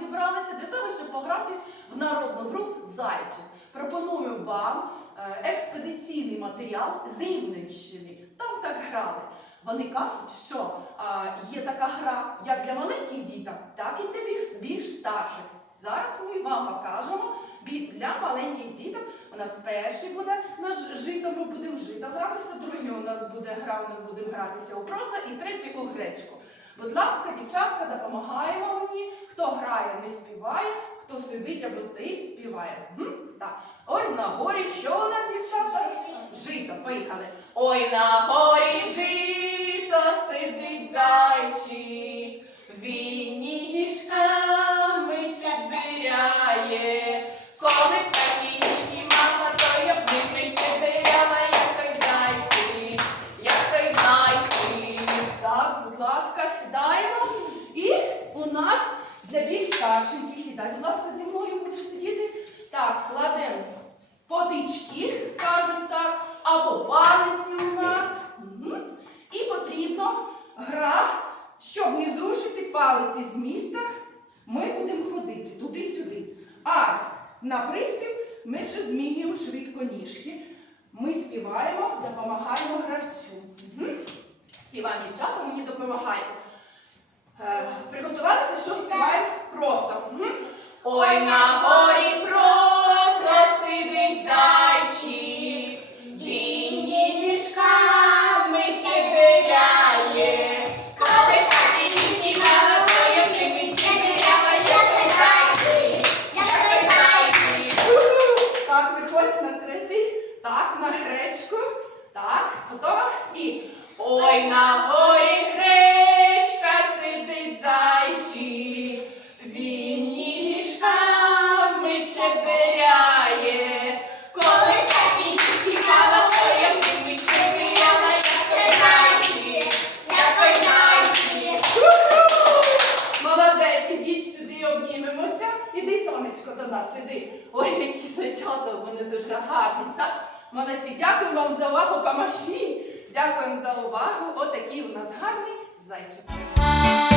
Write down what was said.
зібралися для того, щоб пограти в народну гру Зайчик. Пропонуємо вам е, експедиційний матеріал з Рівненщини. Там так грали. Вони кажуть, що а, є така гра як для маленьких діток, так і для більш, більш старших. Зараз ми вам покажемо для маленьких діток. У нас перший буде наш жито, ми будемо жито гратися, другий у нас буде гра, у нас будемо гратися у проса і третій у гречку. Будь ласка, дівчатка, допомагаємо мені. Хто грає, не співає, хто сидить або стоїть, співає. Так. Ой, на горі, що у нас, дівчата? Жито, поїхали. Ой, на горі жито сидить зайчик, він ніжками чебиряє. Коли такі ніжки мама, то я б ними чебиряла, як той зайчик, як той зайчик. Так, будь ласка, сідаємо. І у нас для більш старшеньких сідай. Будь ласка, зі мною будеш сидіти. Так, кладемо потички, кажуть так, або палиці у нас. Мгм. І потрібно гра, щоб не зрушити палиці з міста, ми будемо ходити туди-сюди. А на приспів ми вже змінюємо швидко ніжки. Ми співаємо, допомагаємо гравцю. Мгм. Співаємо дівчата, мені допомагайте. Е, Виходьте на третій. Так, на гречку. Так, готова? І ой, на горі гречка сидить зайчик, він ніжками чебиряє. Коли такі ніжки мала, то я в ними чебиряла, як той зайчик, як той зайчик. Уху! Молодець, ідіть сюди, обнімемося. Іди, сонечко, до нас, іди. Ой, які зайчата, вони дуже гарні. Так? Молодці, дякую вам за увагу, помашні. Дякуємо за увагу. Отакий у нас гарний зайчик.